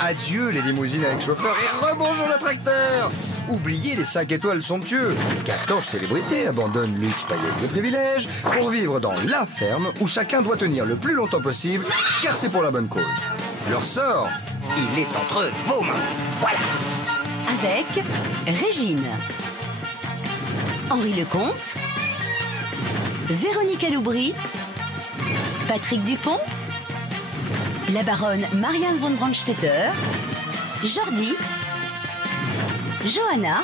Adieu les limousines avec chauffeur et rebonjour le tracteur. Oubliez les 5 étoiles somptueux. 14 célébrités abandonnent luxe, paillettes et privilèges pour vivre dans la ferme où chacun doit tenir le plus longtemps possible car c'est pour la bonne cause. Leur sort, il est entre vos mains. Voilà. Avec Régine, Henri Lecomte, Véronique Aloubry, Patrick Dupont, la baronne Marianne von Brandstetter, Jordi, Johanna,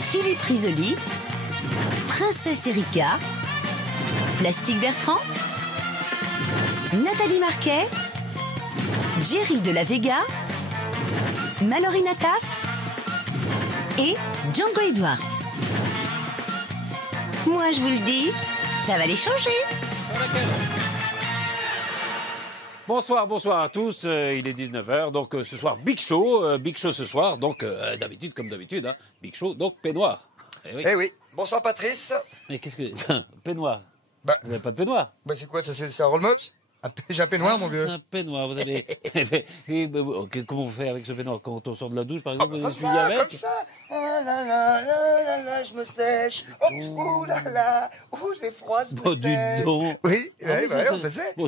Philippe Risoli, Princesse Erika, Plastique Bertrand, Nathalie Marquet, Jerry de la Vega, Mallory Nataf et Django Edwards. Moi, je vous le dis, ça va les changer. Bonsoir, bonsoir à tous. Il est 19h, donc ce soir, Big Show. Big Show ce soir, donc d'habitude, comme d'habitude, hein, Big Show, donc peignoir. Eh oui. Bonsoir Patrice. Mais qu'est-ce que... peignoir. Bah, vous n'avez pas de peignoir? Bah c'est quoi, ça c'est un roll-mops? J'ai un peignoir, mon vieux. C'est un peignoir, vous avez... Comment vous faites avec ce peignoir? Quand on sort de la douche, par exemple, vous essuyez avec? Comme ça. Ah là là là là là, je me sèche. Oh là là, c'est froid, je me sèche. Dites donc. Oui, on faisait. Bon,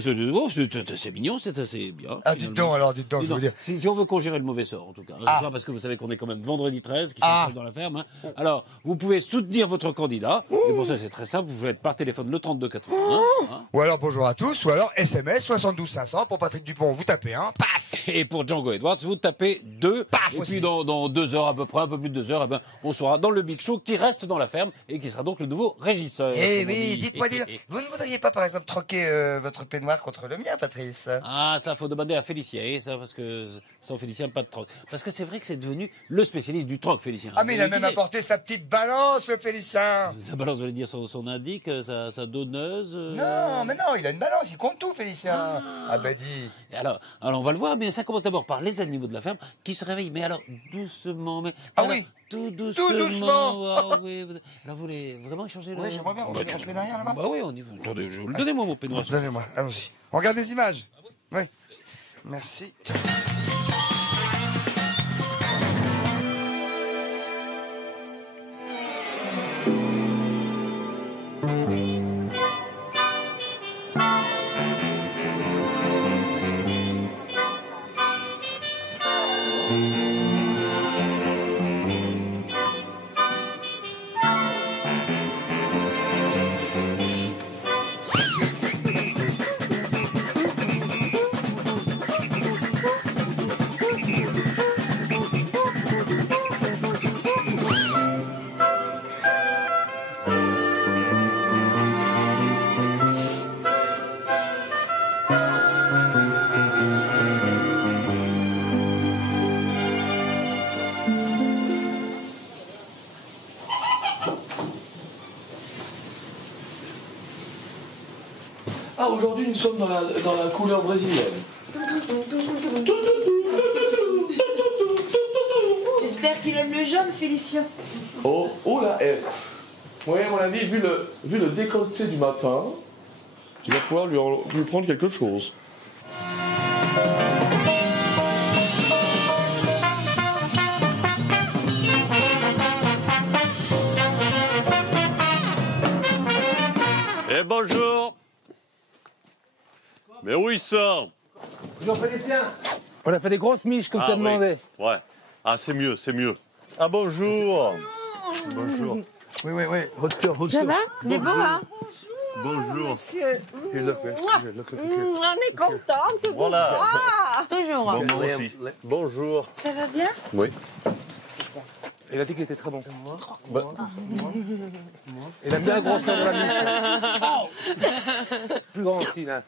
c'est assez mignon, c'est assez bien. Ah, dites donc, je veux dire. Si on veut congérer le mauvais sort, en tout cas. Ce soir, parce que vous savez qu'on est quand même vendredi 13, qui sont dans la ferme. Hein. Alors, vous pouvez soutenir votre candidat. Et pour ça, c'est très simple. Vous faites par téléphone le 32 81. Hein. Ou alors bonjour à tous, ou alors SMS 72 500 pour Patrick Dupont. Vous tapez un, paf. Et pour Django Edwards, vous tapez 2. Paf et aussi. puis dans 2 heures à peu près, un peu plus de 2 heures, eh ben, on sera dans le Big Show qui reste dans la ferme et qui sera donc le nouveau régisseur. Eh oui, dites-moi, vous ne voudriez pas par exemple troquer votre peignoir contre le mien, Patrice? Ah, ça, faut demander à Félicien, ça, parce que sans Félicien, pas de troc. Parce que c'est vrai que c'est devenu le spécialiste du troc, Félicien. Ah, mais il a même apporté sa petite balance, le Félicien. Sa balance, vous voulez dire son indique, sa donneuse Non, mais non, il a une balance, il compte tout, Félicien. Ah bah dis. Alors, on va le voir, mais ça commence d'abord par les animaux de la ferme qui se réveillent, mais alors doucement, mais... Ah alors, oui. Tout doucement. Tout doucement. Ah, oui. Alors, vous voulez vraiment échanger le... Oui, j'aimerais bien, on se met derrière là-bas. Bah oui, on y va. Attendez, je vais le donner, moi, mon peignoir. Donnez-moi, allons-y. On regarde les images. Oui. Merci. Ah, aujourd'hui, nous sommes dans la couleur brésilienne. J'espère qu'il aime le jaune, Félicien. Oh là, oui, à mon avis, vu le décolleté du matin, il va pouvoir lui prendre quelque chose. Eh bonjour. Mais où ils sont? Ils ont fait des siens. On a fait des grosses miches comme tu as demandé. Ouais. Ah, c'est mieux, c'est mieux. Ah, bonjour. Bonjour. Oui. Ça va? C'est beau, hein? Bonjour. Monsieur. You look On est contente. Voilà. Toujours. Bon, moi aussi. Bonjour. Ça va bien? Oui. Il a dit qu'il était très bon. Il aime bien la grosseur de la miche. Plus grand aussi, là.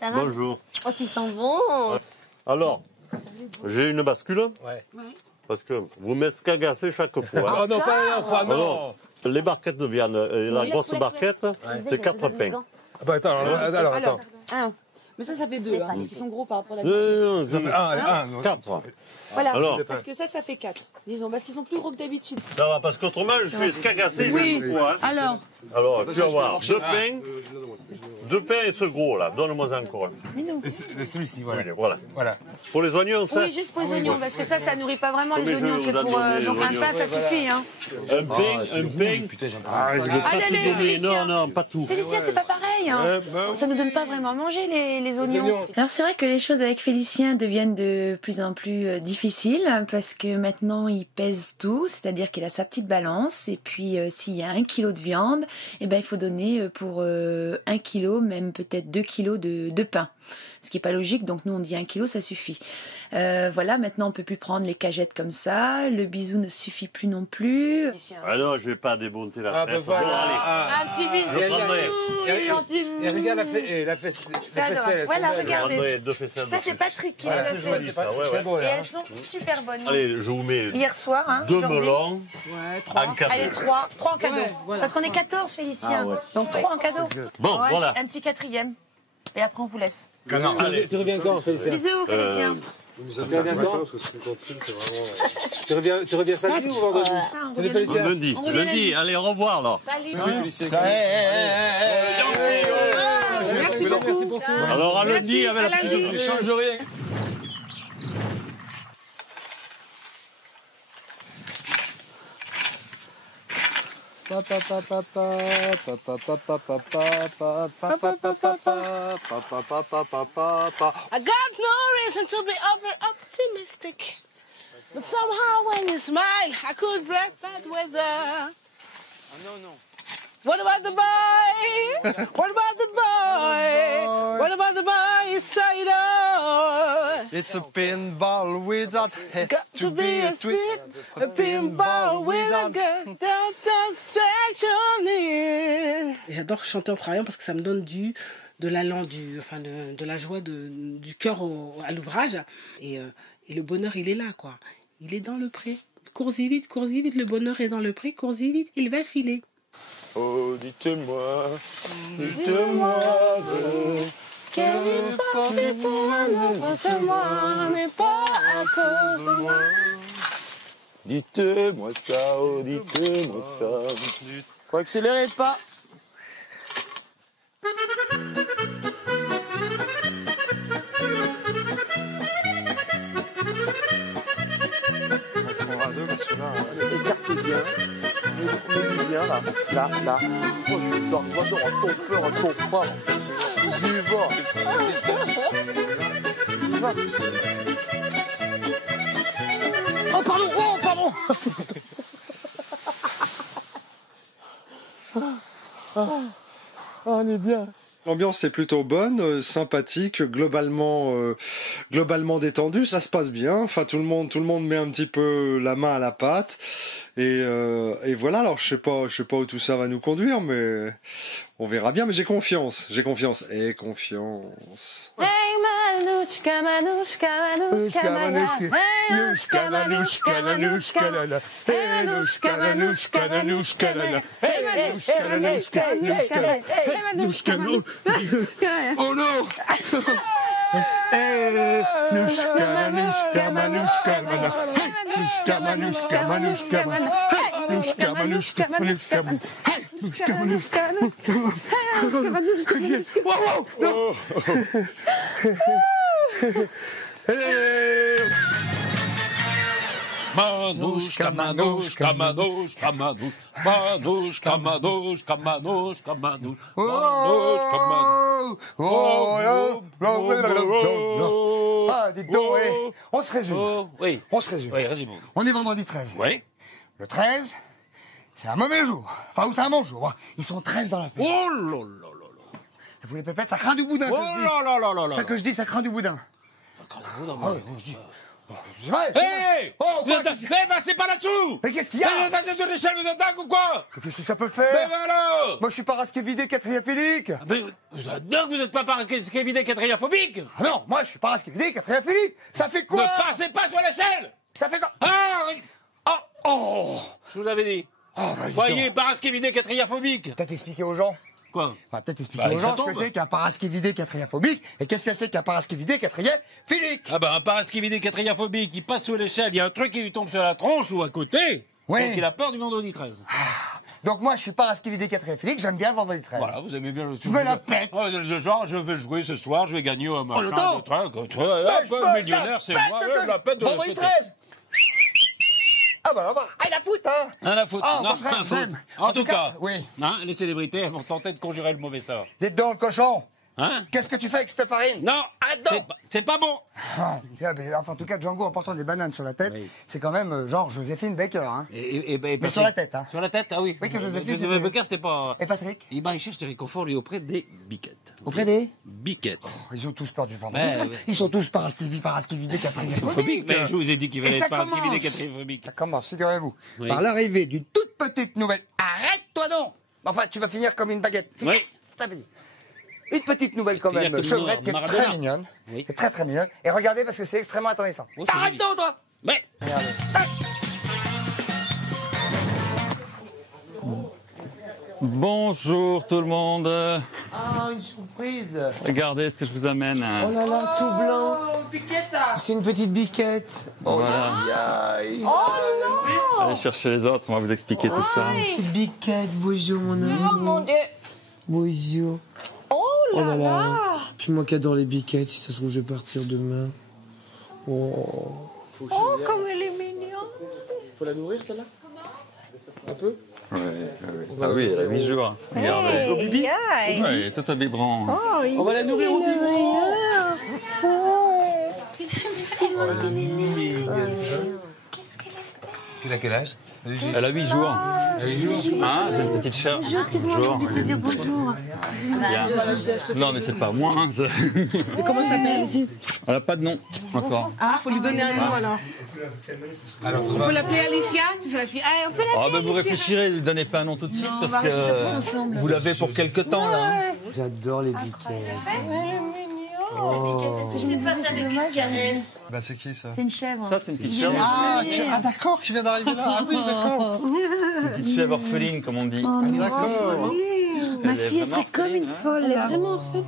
Ça va? Bonjour. Oh, tu sens bon. Alors, j'ai une bascule. Ouais. Parce que vous m'escagassez chaque fois. Oh non, pas la dernière fois, non. Alors, les barquettes de viande et la grosse barquette, c'est 4 pains. Ah bah attends. Ah, mais ça fait 2, hein, parce qu'ils sont gros par rapport à Non, Non, mais un. 4. Voilà, Alors. parce que ça fait 4, disons, parce qu'ils sont plus gros que d'habitude. Ça va, parce qu'autrement, je suis escagassé. Oui, Hein. alors. Alors, tu vas voir, 2 pains, 2 pains et ce gros là, donne-moi encore un. Celui-ci, voilà. Oui, voilà. Voilà. Pour les oignons, ça. Oui, juste pour les oignons, parce que ça nourrit pas vraiment les Mais je oignons. vais C'est vous pour. donner les Donc un oignons. pain, ça suffit. Hein. Un pain. Putain, j'ai Ah, je vais pas Allez, te allez, donner. Félicien. Non, pas tout. Félicien, c'est pas pareil. Hein. Ça nous donne pas vraiment à manger les oignons. Alors c'est vrai que les choses avec Félicien deviennent de plus en plus difficiles parce que maintenant il pèse tout, c'est-à-dire qu'il a sa petite balance et puis s'il y a 1 kilo de viande, eh ben il faut donner pour 1 kilo, même peut-être 2 kilos de pain. Ce qui est pas logique, donc nous on dit 1 kilo, ça suffit. Voilà, maintenant on peut plus prendre les cagettes comme ça, le bisou ne suffit plus non plus. Ah non, je vais pas démonter la Ah, ben presse. voilà. Bon, allez. Un petit bisou. Je prendrai. Et regarde la faisselle. Voilà, Je regardez. prendrai 2 faisselles. Ça, c'est Patrick qui les a c'est fait. joli, ça, ouais, ouais. beau, Et là. elles sont super bonnes. Allez, je vous mets Hier soir, hein, 2 aujourd'hui. melons en cadeau. Allez, 3 en cadeau. Parce qu'on est 14, Félicien. Donc 3 en cadeau. Bon, Ouais, voilà. Un petit 4e. Et après, on vous laisse. Tu reviens quand, Félicien? Bisous, Félicien. Tu reviens quand? Tu reviens samedi ou vendredi? Salut, Félicien. Lundi. Lundi, allez, au revoir alors. Salut. Merci beaucoup. Alors à lundi avec la petite. Change rien. I got no reason to be over optimistic. But somehow when you smile, I could break bad weather. What about the boy? What about the boy? What about the boy inside out? It's a pinball without head Got to be a street, a pinball with a good downtown station in. J'adore chanter en travaillant parce que ça me donne de l'allant, de la joie, du cœur à l'ouvrage. Et le bonheur, il est là, quoi. Il est dans le pré. Cours-y vite, le bonheur est dans le pré. Cours-y vite, il va filer. Oh, dites-moi, Qu'elle est partie pour un autre que moi, mais pas à cause de moi. dites-moi ça, oh, dites-moi ça. Faut accélérer le pas. On va deux parce que là, écarte bien. Mets bien là. Là. Moi je suis dans le voisin, en ton peur, en ton froid. J'y va. Oh pardon. On est bien. L'ambiance est plutôt bonne, sympathique, globalement détendue, ça se passe bien. Enfin, tout le monde met un petit peu la main à la pâte. Et voilà. Alors, je sais pas où tout ça va nous conduire, mais on verra bien. Mais j'ai confiance. Et confiance. Hey Manouchka, Manouchka, Manouchka, Manouchka, Manouchka, Manouchka, la. Hey Manouchka, Manouchka, Manouchka, la. Hey Manouchka, Manouchka, Manouchka, Manouchka. Oh non. Manouchka, Manouchka, Manouchka, Manouchka, Manouchka, Manouchka, Manouchka, Ah, dites donc, on se résume. Oui. On se résume. Oui, résumons. On est vendredi 13. Oui. Le 13, c'est un mauvais jour. Enfin, ou c'est un bon jour. Ils sont 13 dans la fête. Oh là là là là. Vous les pépettes, ça craint du boudin. Oh que je dis. là là là là là. Ça que je dis, ça craint du boudin. Je dis. C'est vrai. Hé Oh, quoi, mais passez pas là-dessous. Mais qu'est-ce qu'il y a? Mais passez sur l'échelle, vous êtes dingue ou quoi? Qu'est-ce que ça peut Mais faire? alors. Moi, je suis pas rasqué vidé, quatrième Philippe. Mais vous êtes dingue, vous n'êtes pas parasquévidé quatriaphobique. Ah non, moi, je suis pas rasqué vidé, quatrième Philippe. Ça fait quoi? Ne passez pas sur l'échelle. Ça fait quoi? Ah, Oh. je vous l'avais dit. Oh, vas-y. Soyez parasquévidé quatriaphobique. Peut-être expliquer aux gens. Quoi? On va peut-être expliquer aux ça gens ce que tombe. c'est qu'un parasquévidé quatriaphobique et qu'est-ce que c'est qu'un parasquévidé quatriaphilique. Ah bah un parasquévidé quatriaphobique, il passe sous l'échelle, il y a un truc qui lui tombe sur la tronche ou à côté. Ouais. Donc il a peur du vendredi 13. Donc moi, je suis Paraskevili Félix, j'aime bien le vendredi 13. Voilà, vous aimez bien le Je me la pète. Genre, je vais jouer ce soir, je vais gagner un machin l'auto. de train. Millionnaire, c'est moi. Je la pète de l'autre Vendredi côté. 13. Ah bah là-bas, rien à foutre, hein. Rien à foutre. Ah, Non, au contraire, rien à foutre. même. En tout cas, oui. hein, les célébrités elles vont tenter de conjurer le mauvais sort. Dites donc, le cochon. Hein? Qu'est-ce que tu fais avec cette farine? Non, arrête donc. c'est pas bon. Ah, enfin, en tout cas, Django en portant des bananes sur la tête, Oui. c'est quand même genre Joséphine Baker. Hein. Mais Mais sur la tête, hein. Sur la tête, ah oui. Oui, que Joséphine, Joséphine Baker, c'était pas. Et Patrick? Il cherche des réconforts, lui, auprès des biquettes. Auprès des? Biquettes. Ils ont tous peur du vendredi. Ouais, ouais. Ils sont tous Paraskevili Phobique. Mais je vous ai dit qu'il fallait Et ça être Paraskevili commence. phobique. Ça commence, figurez-vous, Oui. par l'arrivée d'une toute petite nouvelle. Arrête-toi donc. Enfin, tu vas finir comme une baguette. Oui. Ça veut dire. Une petite nouvelle quand C'est-à-dire même, que chevrette, qui est Maradona. très mignonne. Oui. Qui est très très mignonne. Et regardez parce que c'est extrêmement intéressant. Oh, c'est Arrête joli. donc, toi. Mais Regardez. Tac. Bonjour tout le monde. Ah, une surprise. Regardez ce que je vous amène. Oh là là, tout blanc. C'est une petite biquette. Oh, Voilà. aïe, aïe. Oh non. Allez chercher les autres, on va vous expliquer tout ça. Une petite biquette, bonjour mon ami. Oh mon Dieu. Bonjour. Oh là là. Puis moi qui adore les biquettes, si ça se trouve, je vais partir demain. Oh. Oh, comme elle est mignonne. Faut la nourrir, celle-là? Un peu? Ouais. Ah oui, elle a 8 jours. Regardez. Au bibi? Oui, tout à biberon. On va la nourrir au biberon. Il a quel âge? Elle a 8 jours. Hein, c'est une petite chair. Excuse-moi, j'ai oublié de te dire bonjour. Bien. Non, mais c'est pas moi. Hein. Et comment ça s'appelle? Elle n'a pas de nom encore. Ah, faut lui donner un nom alors. On peut l'appeler Alicia? Tu sais la fille. Ah, on peut l'appeler Ah, ben vous Alicia. réfléchirez, ne lui donnez pas un nom tout de suite Non, on parce va réfléchir tous que ensemble. vous l'avez pour quelque temps là. hein. J'adore les biquettes. Bah, c'est qui ça? C'est une chèvre. Ça, c'est une petite chèvre. Ah, d'accord, qui vient d'arriver là. Ah oui, d'accord. Une petite chèvre orpheline, comme on dit. D'accord. Ma fille, elle serait comme une folle. Elle est vraiment folle.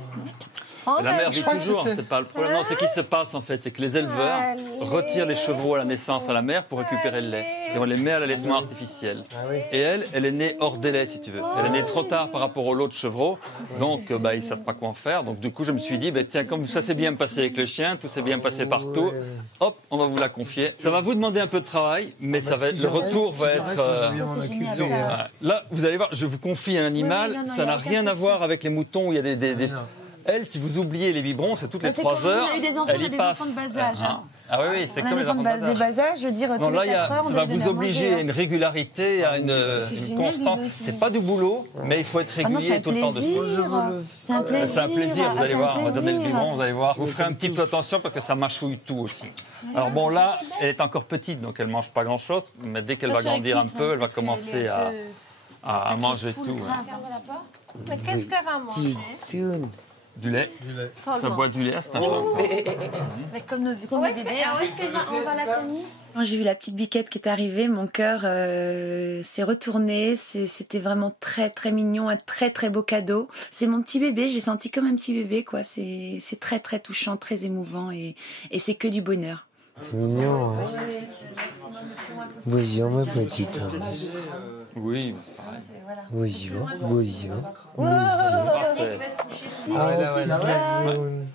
Et la mère je vit crois que toujours, c'était- c'est pas le problème. Non, c'est ce qui se passe en fait, c'est que les éleveurs retirent les chevreaux à la naissance à la mère pour récupérer le lait. Et on les met à l'allaitement artificiel. Et elle est née hors délai, si tu veux. Elle est née trop tard par rapport aux lots de chevreaux, donc ils savent pas quoi en faire. Donc du coup, je me suis dit, tiens, comme ça s'est bien passé avec le chien, tout s'est bien passé partout, hop, on va vous la confier. Ça va vous demander un peu de travail, mais ça va être, le retour va être... Là, vous allez voir, je vous confie un animal, Oui, non, ça y a n'a aucun rien à souci. voir avec les moutons où il y a des... Elle, si vous oubliez les biberons, c'est toutes les C'est 3 comme heures. on a eu des enfants, elle on a y des passe. enfants de bas âge, hein. Ah oui, c'est On a comme des les enfants enfants de de bas âge. bas âge, je veux dire, Non, tous là, les 4 heures, on ça doit va lui donner vous à manger, obliger à hein. une régularité, à une génial, constante. Ludo, c'est C'est pas du boulot, mais il faut être Ah non, régulier tout le temps dessus. c'est un plaisir. C'est un plaisir, vous allez c'est un voir. On va donner le plaisir. biberon, vous allez voir. Vous ferez un petit peu attention parce que ça mâchouille tout aussi. Alors bon, là, elle est encore petite, donc elle mange pas grand-chose. Mais dès qu'elle va grandir un peu, elle va commencer à manger tout. Mais qu'est-ce qu'elle va manger? Du lait. Ça boit du lait, c'est un genre. Mais comme nos bébés. Où est-ce qu'elle va? On va la tenir? Quand j'ai vu la petite biquette qui est arrivée, mon cœur s'est retourné. C'était vraiment très très mignon, un très très beau cadeau. C'est mon petit bébé, j'ai senti comme un petit bébé, quoi. C'est très très touchant, très émouvant et c'est que du bonheur. C'est mignon, hein. Bonjour, ma petite. Oui, c'est pareil. Bonjour, bonjour. Parfait. Ah, la petite zone.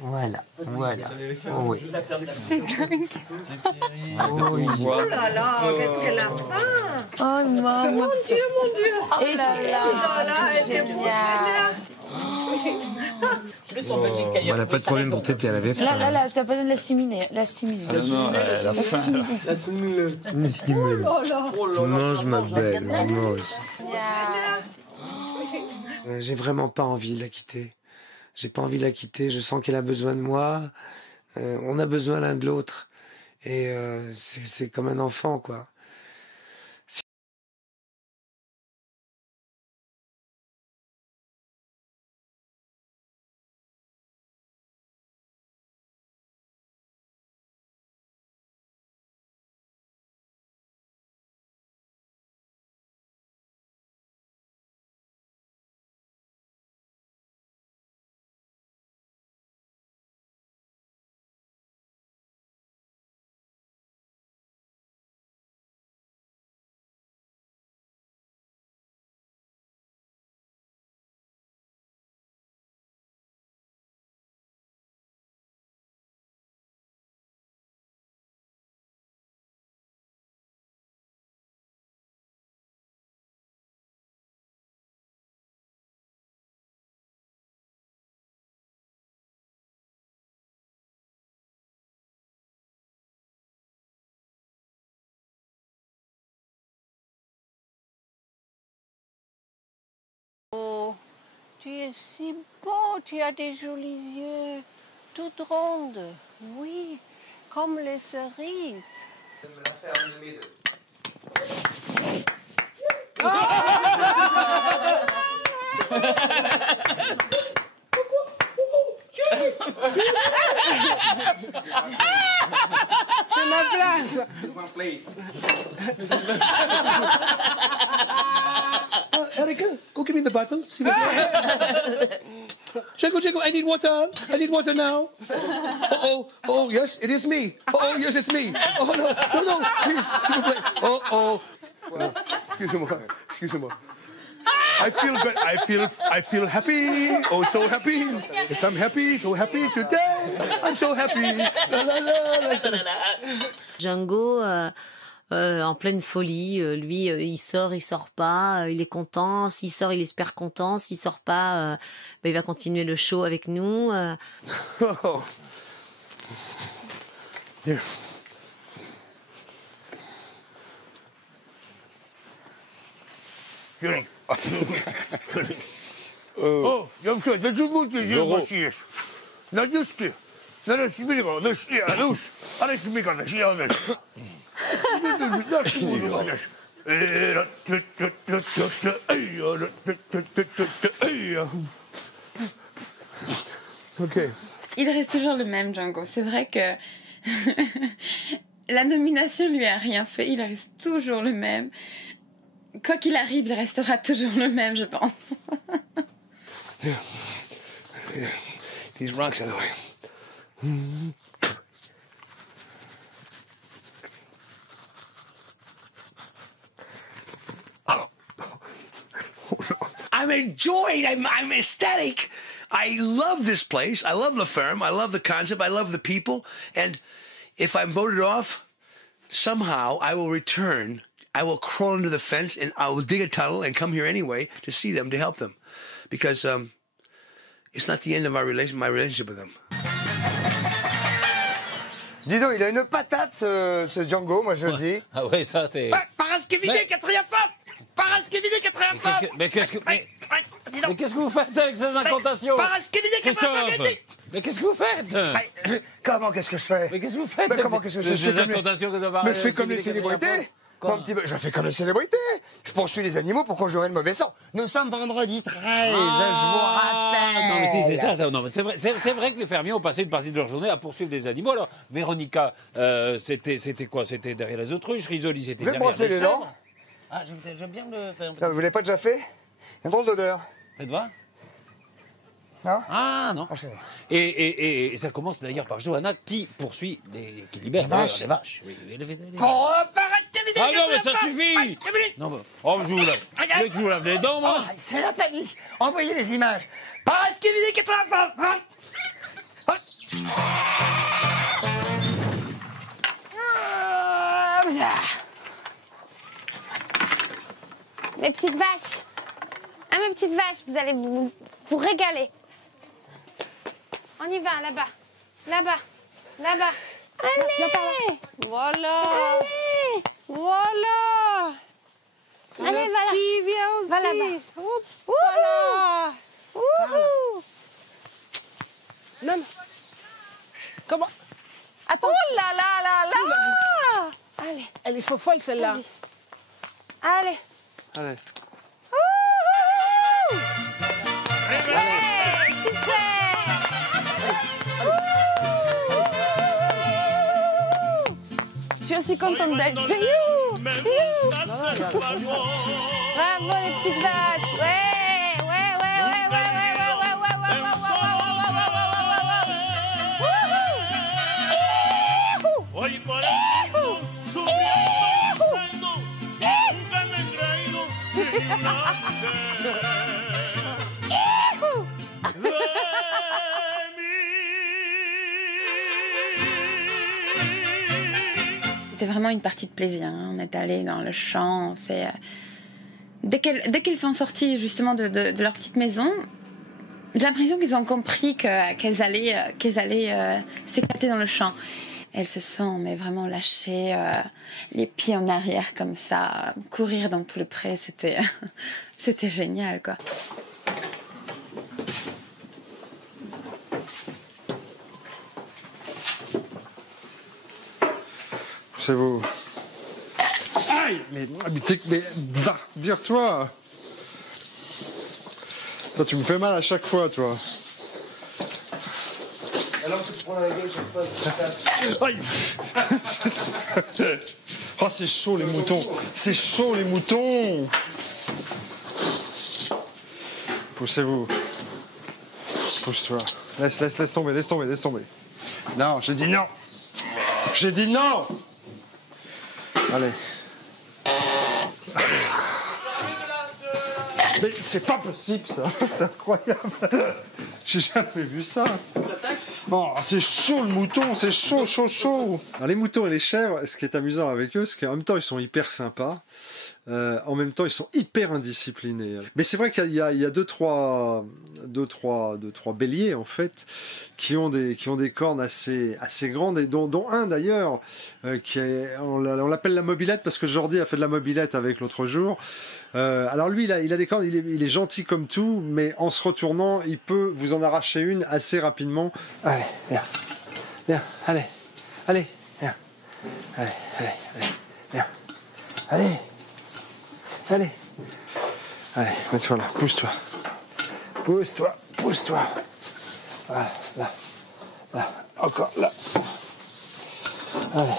Voilà, voilà. Oh, oui. C'est dingue. Oh, oui. Oh là là, qu'est-ce qu'elle a faim? Oh maman. Mon Dieu, mon Dieu. Oh Et là là, elle était beau, Voilà, pas de problème pour téter, elle avait faim. Là, t'as pas besoin de la stimuler. La stimuler. Ah non, elle a faim. Mange, ma belle, mange. J'ai vraiment pas envie de la quitter. J'ai pas envie de la quitter. Je sens qu'elle a besoin de moi. On a besoin l'un de l'autre. Et c'est comme un enfant, quoi. tu es si beau, tu as des jolis yeux, toutes rondes, oui, comme les cerises. Je vais me la faire une de mes deux. C'est ma place. Erica, go give me the bottle. See what Jago, I need water. I need water now. Oh, yes, it is me. Oh, yes, it's me. Oh, no, please, s'il vous plaît. Oh. Excusez-moi. I feel happy. Oh, so happy. Yes, I'm happy, so happy today. I'm so happy. La, la, la, la. Django, en pleine folie, lui, il sort pas, il est content. S'il sort, il est super content. S'il sort pas, il va continuer le show avec nous. Oh. Here. Julie. Dobrze, to zumóżmy się właściwie. Na dziuszki. Na śmigło, na śmigło, ale śmigło, na śmigło. Na śmigło, Okay. Il reste toujours le même, Django. C'est vrai que la nomination lui a rien fait. Il reste toujours le même. Quoi qu'il arrive, il restera toujours le même, je pense. Yeah. These rocks out of the way. I'm enjoying. I'm ecstatic. I love this place. I love La Ferme. I love the concept. I love the people. And if I'm voted off, somehow I will return. I will crawl into the fence and I will dig a tunnel and come here anyway to see them, to help them. Because it's not the end of my relationship with them. Dis donc, il a une patate, ce Django, moi je le dis. Ah ouais, ça c'est... Paraskevide, quatrième femme. Paraskevide, quatrième femme. Mais qu'est-ce que vous faites avec ces incantations? Paraskevide, quatrième femme. Mais qu'est-ce que vous faites? Comment qu'est-ce que je fais? Mais qu'est-ce que vous faites? Comment qu'est-ce que je fais? Mais je fais comme les célébrités. Je fais comme les célébrités. Je poursuis les animaux pour conjurer le mauvais sort. Nous sommes vendredi 13, je vous rappelle. Non mais si, c'est ça. Non, mais c'est vrai que les fermiers ont passé une partie de leur journée à poursuivre des animaux. Alors, Véronica, c'était quoi? C'était derrière les autruches. Risoli, c'était derrière les chèvres. Vous brosser les dents? Ah, j'aime bien le faire. Non, vous l'avez pas déjà fait? Il y a une drôle d'odeur. Faites voir. Non? Ah non. Et ça commence d'ailleurs par Johanna qui poursuit, qui libère les vaches. Oui, ah non, mais ça suffit. Non, mais, oh, je vous lave. Vous voulez que je vous lave les dents, moi? C'est la panique. Envoyez les images. Paraskevide, quatrième femme. Mes petites vaches. Ah, mes petites vaches, vous allez vous régaler. On y va, là-bas. Là-bas. Là-bas. Allez. Voilà. Allez. Voilà. Allez, va là. Qui vient aussi. Va là-bas. Voilà. Wouhou. Non, non. Comment? Attends. Oh là là là là. Allez. Elle est folle, celle-là. Allez. Allez. Wouhou. Ouais, super. Je suis aussi contente d'elle. Bravo les petites vaches. Ouais, ouais, ouais, ouais, ouais, ouais, ouais, ouais, ouais, ouais, C'était vraiment une partie de plaisir. Hein. On est allé dans le champ. Dès qu'ils sont sortis justement de leur petite maison, j'ai l'impression qu'ils ont compris qu'elles allaient s'éclater dans le champ. Elles se sont vraiment lâchées, les pieds en arrière comme ça, courir dans tout le pré. C'était génial, quoi. Poussez-vous. Aïe, mais vire-toi. Toi, tu me fais mal à chaque fois, toi. Alors tu te prends la gueule chaque fois. Aïe. Oh, c'est chaud les moutons. C'est chaud les moutons. Poussez-vous. Pousse-toi. Laisse tomber. Non, j'ai dit non. J'ai dit non. Allez. Mais c'est pas possible ça. C'est incroyable. J'ai jamais vu ça. Oh, c'est chaud le mouton, c'est chaud. Alors, les moutons et les chèvres, ce qui est amusant avec eux, c'est qu'en même temps ils sont hyper sympas, en même temps ils sont hyper indisciplinés. Mais c'est vrai qu'il y a deux trois béliers en fait qui ont des cornes assez grandes et dont un d'ailleurs on l'appelle la mobilette parce que Jordi a fait de la mobilette avec l'autre jour. Alors lui, il a des cornes, il est gentil comme tout, mais en se retournant, il peut vous en arracher une assez rapidement. Allez, viens, allez, viens, viens, allez, mets-toi là, pousse-toi, voilà, là, encore là, allez.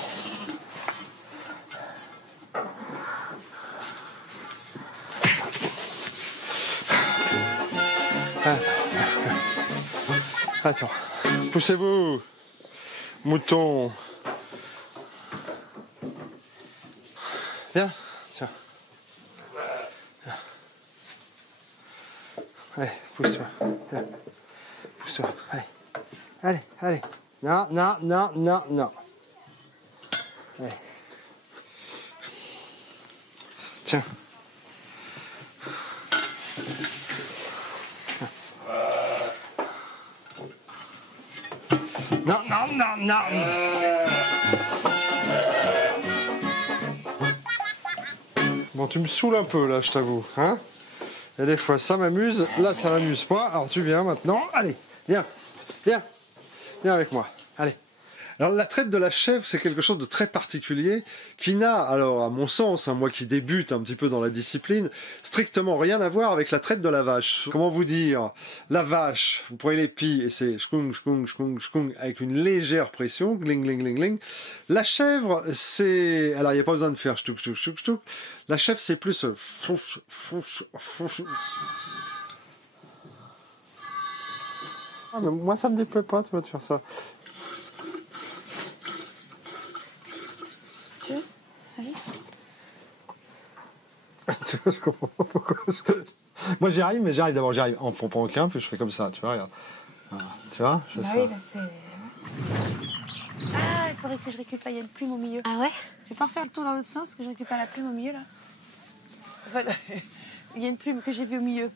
Attends, poussez-vous, mouton. Viens, tiens. Allez, pousse-toi. Viens. Pousse-toi. Allez. Non. Allez. Tiens. Non. Bon, tu me saoules un peu, là, je t'avoue. Hein? Et des fois, ça m'amuse. Là, ça m'amuse pas. Alors, tu viens maintenant. Allez, viens. Viens avec moi. Allez. Alors, la traite de la chèvre, c'est quelque chose de très particulier qui n'a, alors, à mon sens, moi qui débute un petit peu dans la discipline, strictement rien à voir avec la traite de la vache. Comment vous dire? La vache, vous prenez les pieds et c'est shkung, avec une légère pression, gling. La chèvre, c'est, alors, il n'y a pas besoin de faire shtouk. La chèvre, c'est plus fouch. Ah, mais moi, ça me déplaît pas, tu vas te faire ça. Je comprends pas pourquoi. Moi j'y arrive, mais j'arrive en pompant aucun, puis je fais comme ça, tu vois, regarde. Voilà. Tu vois, je fais ça. Oui, là, c'est... Ah, il faudrait que je récupère, il y a une plume au milieu. Ah ouais? Je vais pas refaire le tour dans l'autre sens, que je récupère la plume au milieu, là. Enfin, là, il y a une plume que j'ai vue au milieu.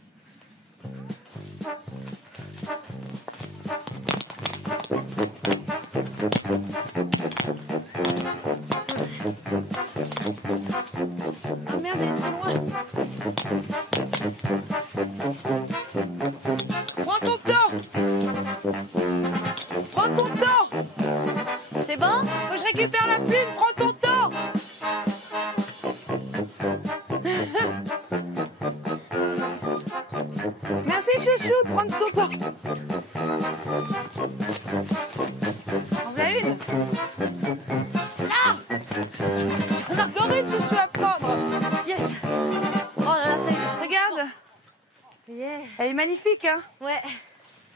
Oh merde, elle est trop loin. Prends ton temps. C'est bon? Faut que je récupère la plume, prends ton temps. Merci chouchou de prendre ton temps. En voilà une. Ah, j'en ai encore une chouchou à prendre. Yes. Oh là là, ça y est. Regarde. Yeah. Elle est magnifique, hein? Ouais.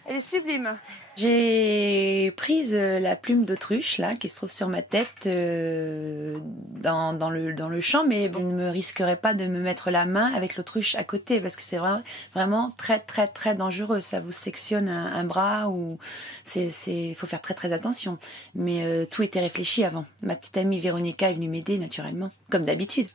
Elle est sublime. J'ai prise la plume d'autruche là qui se trouve sur ma tête dans le champ, mais je ne me risquerai pas de me mettre la main avec l'autruche à côté parce que c'est vraiment très dangereux. Ça vous sectionne un bras ou faut faire très attention. Mais tout était réfléchi avant. Ma petite amie Véronica est venue m'aider naturellement, comme d'habitude.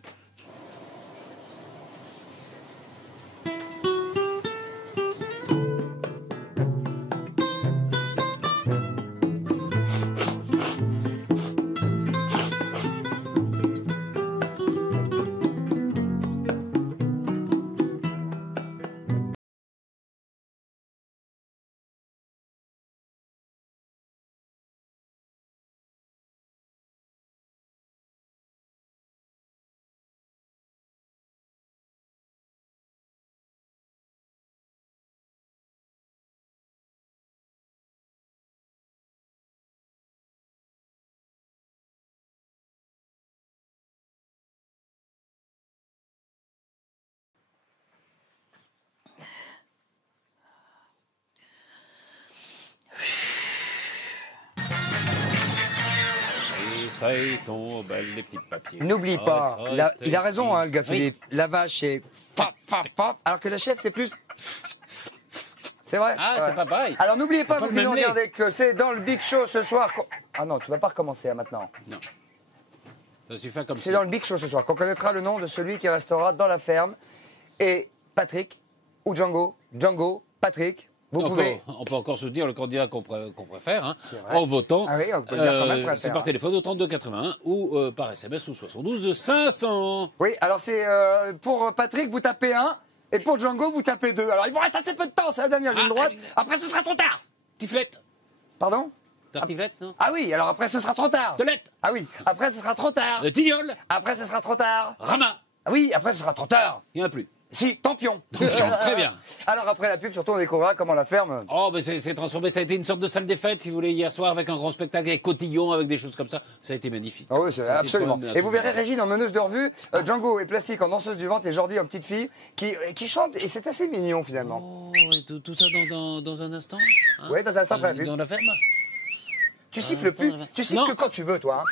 ça y tombe, les petits papiers. N'oublie pas, il a raison, hein, le gars Philippe. La vache, c'est fap, fap, fap, alors que la chèvre, c'est plus... C'est vrai? Ah, c'est pas pareil. Alors n'oubliez pas, C'est vous pas qui le nous même lait. regardez, que c'est dans le Big Show ce soir. Ah non, tu vas pas recommencer hein, maintenant. Non. Ça suffit comme ça. C'est dans le Big Show ce soir qu'on connaîtra le nom de celui qui restera dans la ferme. Et Patrick ou Django, Patrick, vous pouvez... On peut encore soutenir le candidat qu'on préfère, hein, vrai. en votant. Ah oui, on peut le dire quand même préfère, c'est par hein. téléphone au 32 81 ou par SMS au 72 500. Oui, alors c'est pour Patrick, vous tapez 1, et pour Django, vous tapez 2. Alors il vous reste assez peu de temps, c'est la dernière ligne droite. Après, ce sera trop tard. Tiflette. Pardon? Tartiflette, non? Ah oui, alors après, ce sera trop tard. Telette. Ah oui, après, ce sera trop tard. Tignol. Après, ce sera trop tard. Rama. Ah oui, après, ce sera trop tard. Il n'y en a plus. Si, Tampion. Très bien. Alors après la pub, surtout, on découvrira comment la ferme... Oh, mais c'est transformé. Ça a été une sorte de salle des fêtes, si vous voulez, hier soir, avec un grand spectacle, avec cotillon, avec des choses comme ça. Ça a été magnifique. Ah oui, absolument. Et vous verrez Régine en meneuse de revue, Django et Plastique en danseuse du ventre et Jordi en petite fille qui chante. Et c'est assez mignon finalement. Oh, tout ça dans un instant, hein? Oui, dans un instant après la pub. Dans la ferme. Tu siffles plus. Tu siffles que quand tu veux, toi. Hein.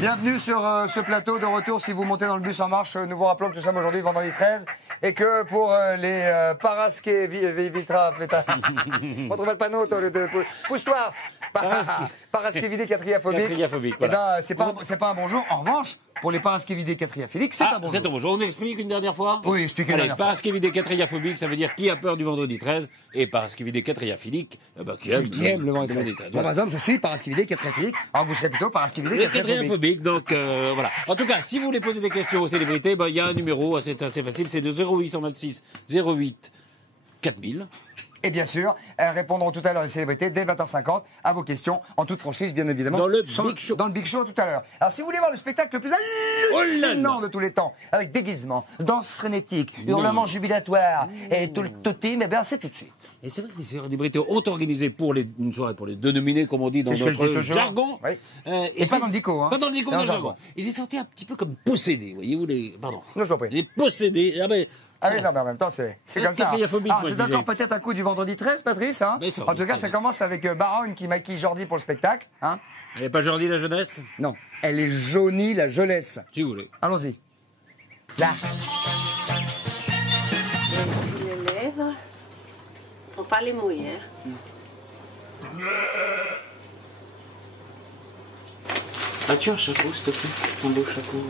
Bienvenue sur ce plateau de retour. Si vous montez dans le bus en marche, nous vous rappelons que nous sommes aujourd'hui vendredi 13 et que pour les Parasque Vitra, on trouve le panneau, toi, pousse-toi, Paraskevidé catriaphobique. Eh ben, c'est pas un bonjour. En revanche, pour les Paraskevidé catriaphiliques, c'est un bonjour. C'est un bonjour. On explique une dernière fois? Oui, expliquez une dernière fois. Paraskevidé catriaphobique, ça veut dire qui a peur du vendredi 13, et Paraskevidé catriaphilique, qui aime le vendredi 13. Bon, par exemple, je suis Paraskevidé catriaphilique, alors vous serez plutôt Paraskevidé catriaphobique. Donc voilà. En tout cas, si vous voulez poser des questions aux célébrités, il y a un numéro, c'est assez facile, c'est de 0826 08 4000. Et bien sûr, elles répondront tout à l'heure les célébrités dès 20h50 à vos questions, en toute franchise, bien évidemment. Dans le Big Show. Dans le Big Show tout à l'heure. Alors, si vous voulez voir le spectacle le plus hallucinant de tous les temps, avec déguisement, danse frénétique, hurlements jubilatoires et tout le team, eh bien, c'est tout de suite. Et c'est vrai que les célébrités ont organisé une soirée pour les deux nominés, comme on dit dans notre jargon. Oui. Et pas dans le dico, hein. Pas dans le dico, dans le jargon. Ils sont sentis un petit peu comme possédés, voyez-vous, Pardon. Non, je t'en prie. Les possédés. Ah oui, non, mais en même temps, c'est comme ça. C'est encore peut-être un coup du vendredi 13, Patrice. Hein, en tout cas, ça commence avec Baronne qui maquille Jordi pour le spectacle. Hein. Elle n'est pas Jordi la jeunesse? Non, elle est Johnny la jeunesse. Si vous voulez. Allons-y. Là. Les lèvres, faut pas les mouiller. As-tu un chapeau, s'il te plaît? Un beau chapeau.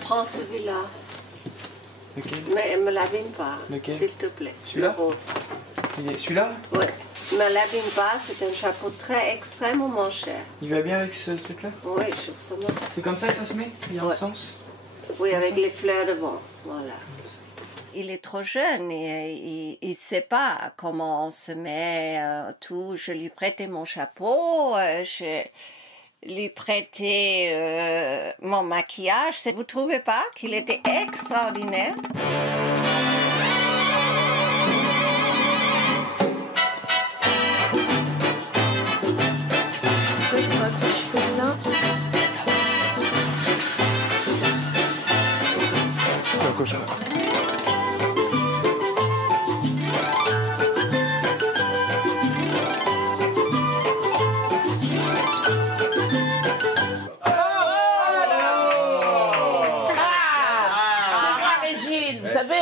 Prends celui-là. Lequel? Mais me l'abîme pas, Lequel? s'il te plaît. Celui-là? Le rose. Celui-là? Oui. Me l'abîme pas, c'est un chapeau très extrêmement cher. Il va bien avec ce truc-là? Oui, justement. C'est comme ça que ça se met? Il y a un sens? Oui, avec les fleurs devant. Voilà. Il est trop jeune et il ne sait pas comment on se met tout. Je lui prêtais mon chapeau, je lui prêtais mon maquillage. Vous ne trouvez pas qu'il était extraordinaire? Je m'accroche comme ça. C'est un cauchemar.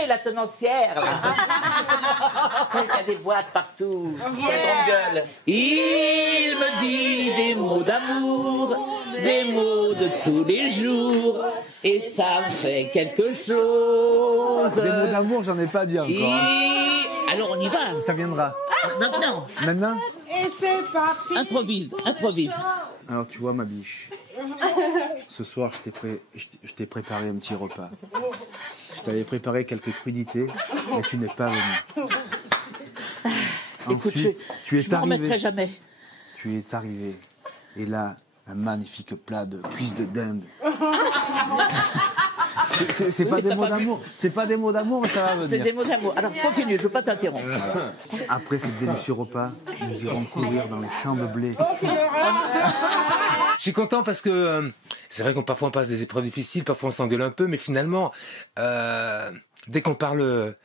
La tenancière, là. Celle qui a des boîtes partout. La grande gueule. Il me dit des mots d'amour, des mots de tous les jours, et ça me fait quelque chose. Des mots d'amour, j'en ai pas dit encore. Hein. Alors on y va. Ça viendra. Maintenant. Maintenant? Et c'est parti. Improvise, improvise. Alors tu vois ma biche, ce soir je t'ai préparé un petit repas. Je t'avais préparé quelques crudités, mais tu n'es pas venu. Écoute, Ensuite, je m'en remettrai jamais. Tu es arrivé, et là, un magnifique plat de cuisses de dinde. C'est pas des mots d'amour. C'est pas des mots d'amour, mais ça va venir. C'est des mots d'amour. Alors continue, je veux pas t'interrompre. Voilà. Après ce délicieux repas, nous irons courir dans les champs de blé. Je suis content parce que c'est vrai qu'on parfois on passe des épreuves difficiles, parfois on s'engueule un peu, mais finalement, dès qu'on parle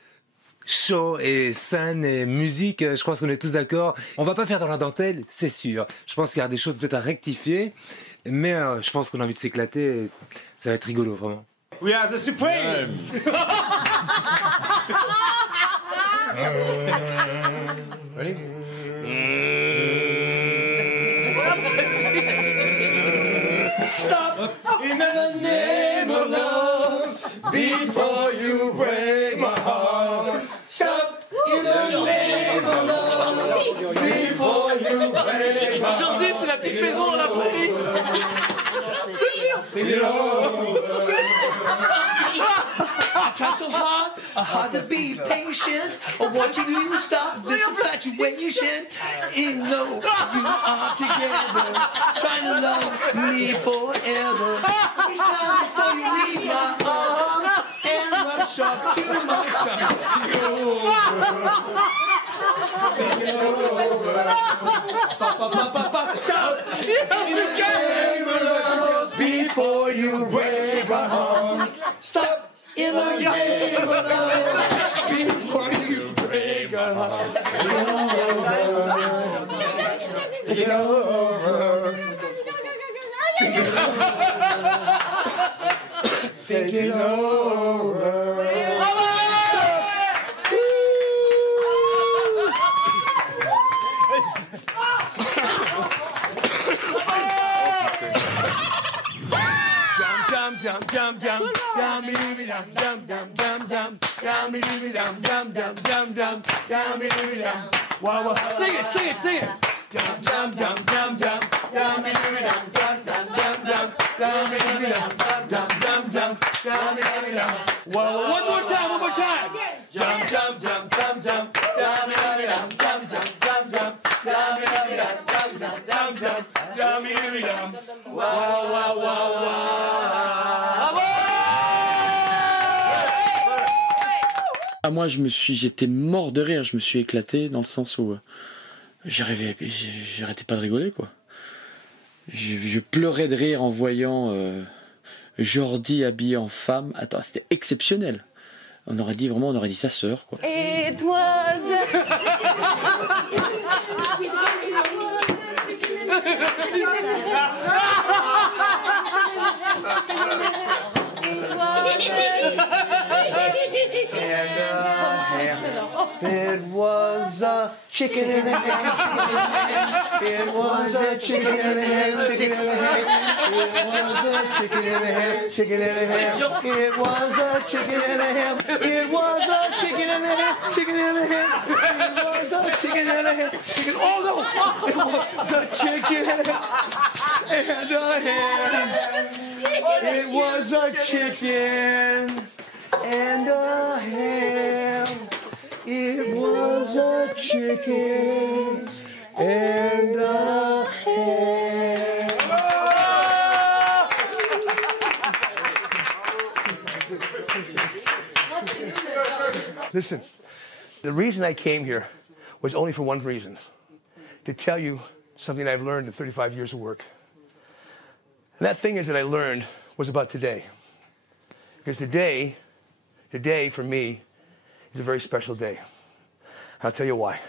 show et scène et musique, je pense qu'on est tous d'accord. On va pas faire dans la dentelle, c'est sûr. Je pense qu'il y a des choses peut-être à rectifier, mais je pense qu'on a envie de s'éclater et ça va être rigolo, vraiment. We are the Supremes! Ready? Stop in the name of love before you break my heart. Stop in the name of love before you break my heart. Aujourd'hui, c'est la petite maison dans la prairie. Think it over. I try so hard to be patient. Watching you stop this infatuation. Even though you are together, trying to love me forever. Each time before you leave my arms and rush off to my child. Think it over. Stop in the name of love before you break my heart. Stop in the name of love before you break my heart. Take it over. Take it over. Take it over. Dum dum dum dum dum dum dum dum dum dum dum dum dum dum dum dum dum. Wow, sing it, sing it, sing it. Dum dum dum dum dum dum dum dum dum dum dum dum dum dum. Wow, one more time. Dum dum dum dum dum dum dum dum dum dum dum dum dum. Wow, wow, wow, wow. Moi, j'étais mort de rire, je me suis éclaté dans le sens où j'arrêtais pas de rigoler, quoi. Je pleurais de rire en voyant Jordi habillé en femme. Attends, c'était exceptionnel. On aurait dit sa sœur, quoi. Et toi, It was a chicken and a ham. It was a chicken and a ham. Chicken and a ham. It was a chicken and a ham. Chicken and a ham. It was a chicken and a ham. It was a chicken and a ham. Chicken and a ham. It was a chicken and a ham. Chicken. Oh no! It was a chicken and a ham. It was a chicken and a ham. It was a chicken and a ham. Listen, the reason I came here was only for one reason. To tell you something I've learned in 35 years of work. And that thing is that I learned was about today. Because today for me, is a very special day. I'll tell you why.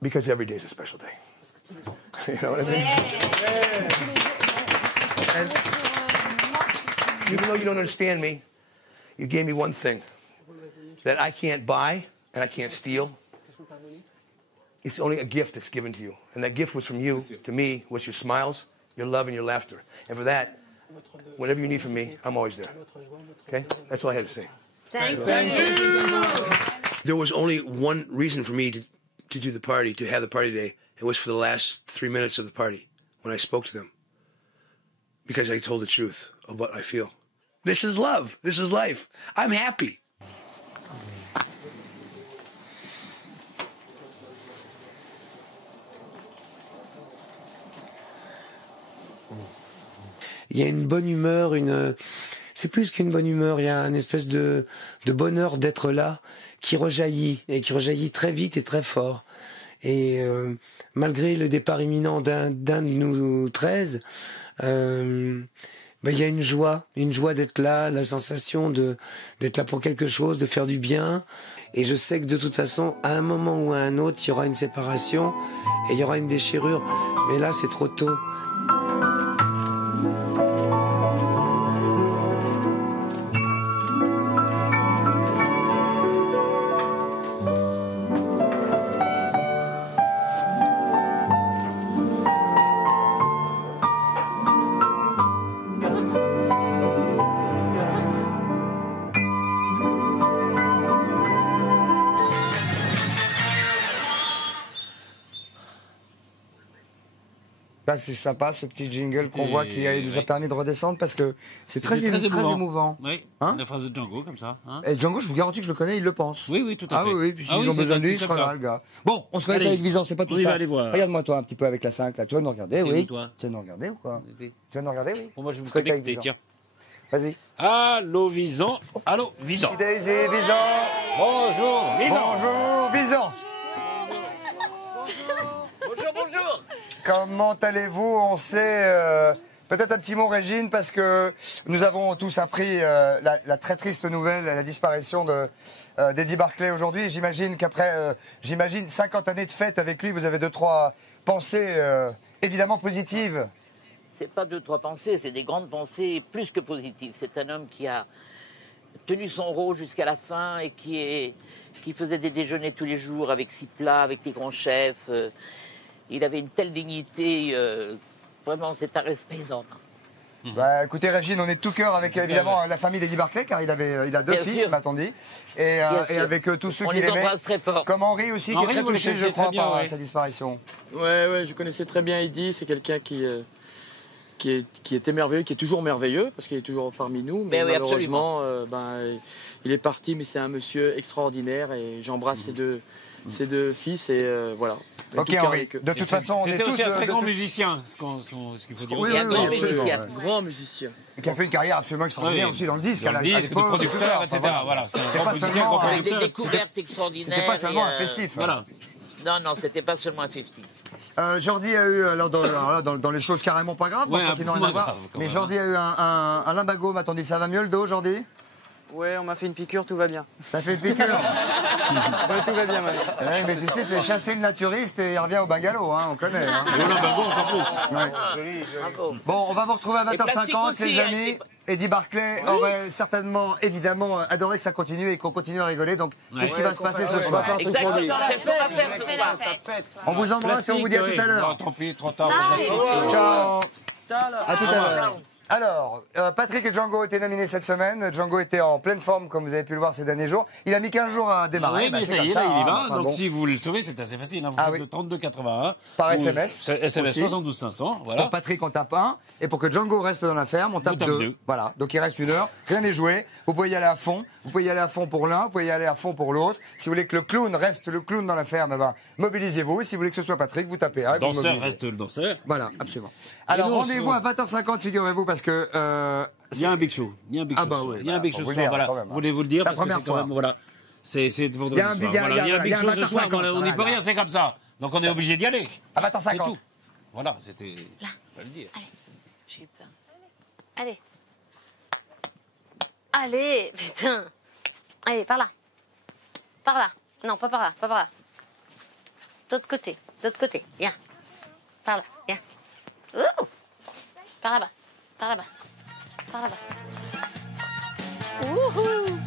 Because every day is a special day. You know what I mean? And even though you don't understand me, you gave me one thing that I can't buy and I can't steal. It's only a gift that's given to you. And that gift was from you to me, was your smiles, your love, and your laughter. And for that, whatever you need from me, I'm always there. Okay? That's all I had to say. Thank you. There was only one reason for me to do the party, to have the party today. It was for the last 3 minutes of the party when I spoke to them. Because I told the truth of what I feel. This is love. This is life. I'm happy. Il y a une bonne humeur, c'est plus qu'une bonne humeur, il y a une espèce de bonheur d'être là qui rejaillit, et qui rejaillit très vite et très fort. Et malgré le départ imminent d'un de nous 13, ben, y a une joie d'être là, la sensation d'être là pour quelque chose, de faire du bien. Et je sais que de toute façon, à un moment ou à un autre, il y aura une séparation et il y aura une déchirure. Mais là, c'est trop tôt. Là, c'est sympa ce petit jingle qu'on voit qui nous a permis de redescendre parce que c'est très émouvant. Oui, la phrase de Django comme ça. Hein. Et Django, je vous garantis que je le connais, il le pense. Oui, tout à fait. Ah oui, puis s'ils ont besoin de lui, il sera là, le gars. Bon, on se connecte avec Visan, c'est pas tout ça. Regarde-moi toi un petit peu avec la 5, là. Tu vas nous regarder, oui. Tu vas nous regarder ou quoi? Tu vas nous regarder, oui. Bon, moi, je vais me connecter, tiens. Vas-y. Allô, Visan. Allô, Visan. Daisy, Visan. Bonjour, Visan. Bonjour, Visan. Bonjour. Comment allez-vous? On sait... Peut-être un petit mot, Régine, parce que nous avons tous appris la très triste nouvelle, la disparition d'Eddie Barclay aujourd'hui. J'imagine qu'après 50 années de fête avec lui, vous avez 2-3 pensées évidemment positives. C'est pas 2-3 pensées, c'est des grandes pensées plus que positives. C'est un homme qui a tenu son rôle jusqu'à la fin et qui faisait des déjeuners tous les jours avec 6 plats, avec les grands chefs. Il avait une telle dignité, vraiment c'est un respect énorme. Bah, écoutez Régine, on est de tout cœur avec évidemment la famille d'Eddie Barclay, car il a 2 fils, m'a-t-on dit, et avec tous ceux qui l'aimaient. Très fort. Comme Henri aussi, qui est très touché, je crois, par sa disparition. Ouais, je connaissais très bien Eddie, c'est quelqu'un qui était merveilleux, qui est toujours merveilleux, parce qu'il est toujours parmi nous, mais malheureusement, il est parti, mais c'est un monsieur extraordinaire, et j'embrasse ses deux fils, et voilà. Ok Henri, de toute façon on est tous... C'était aussi un très grand musicien, ce qu'il faut dire. Oui, grand musicien. Et qui a fait une carrière absolument extraordinaire aussi dans le disque. Dans le disque, de producteur, etc. Voilà, c'était un grand musicien, grand avec des producteur. découvertes extraordinaires. C'était pas seulement un festif. Voilà. Non, c'était pas seulement un festif. Jordi a eu, alors dans les choses carrément pas graves, qui n'ont rien à voir, mais Jordi a eu un lumbago, m'attendez, ça va mieux le dos, Jordi? Ouais, on m'a fait une piqûre, tout va bien. Ça fait une piqûre? Ouais, tout va bien maintenant. Ouais, mais tu sais, c'est chasser le naturiste et il revient au bungalow, hein, on connaît. Hein. Et au lumbago encore plus. Bon, on va vous retrouver à 20h50, les amis. Eddie Barclay aurait certainement, évidemment, adoré que ça continue et qu'on continue à rigoler. Donc, c'est ce qui va se passer ce soir. On vous embrasse et on vous dit à tout à l'heure. Tant pis, trop tard. Ciao. À tout à l'heure. Alors, Patrick et Django étaient nominés cette semaine. Django était en pleine forme, comme vous avez pu le voir ces derniers jours. Il a mis 15 jours à démarrer. Oui, mais ça y est, là, il y va. Donc, si vous le sauvez, c'est assez facile. Vous faites le 3281. Par SMS. SMS 72 500. Voilà. Pour Patrick, on tape 1. Et pour que Django reste dans la ferme, on tape 2. Voilà. Donc, il reste 1 heure. Rien n'est joué. Vous pouvez y aller à fond. Vous pouvez y aller à fond pour l'un. Vous pouvez y aller à fond pour l'autre. Si vous voulez que le clown reste le clown dans la ferme, mobilisez-vous. Si vous voulez que ce soit Patrick, vous tapez 1. Le danseur reste le danseur. Voilà, absolument. Alors, rendez-vous à 20h50, figurez-vous, parce que... il y a un Big Show. Il y a un Big Show. Il y a un Big Show ce soir. Voilà. Voulez-vous le dire parce que c'est quand même... Voilà. C'est de vendredi soir. Il y a un Big Show ce soir. On n'y peut rien, c'est comme ça. Donc on est obligé d'y aller. À 20h50. Voilà, c'était... Là. Allez, j'ai eu peur. Allez. Allez, putain. Allez, par là. Par là. Non, pas par là, pas par là. D'autre côté, viens. Par là, viens. Ouh. Par là-bas, par là-bas, par là-bas. Wouhou.